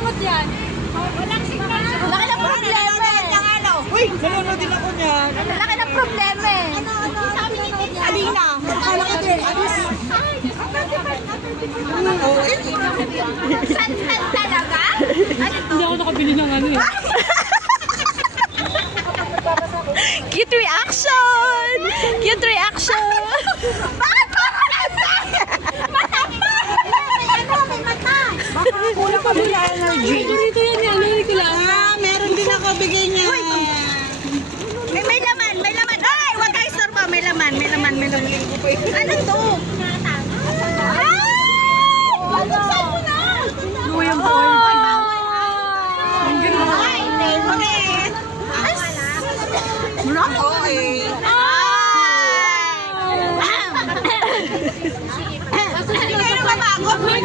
bangot yan. Walang signal. Laki ng problema eh. Uy, nanonood din ako niyan. Laki ng problema eh. Ano sabi ni Tita? Alina, akala ko din. San talaga? Hindi ako nakabili ng ano eh. Cute reaction! Cute reaction! Bakit parang mata pa? May mata. Baka kulang kami ng energy. Dito yan yan. Ano ko lang. Meron din ako bigay niya. May laman, may laman. Ay, wag kayo sorba. May laman, may laman, may laman. Ano to? Ay! Buksan mo na! Luyang boy. Ay, favorite. Okay. Hindi kayo mabagot. May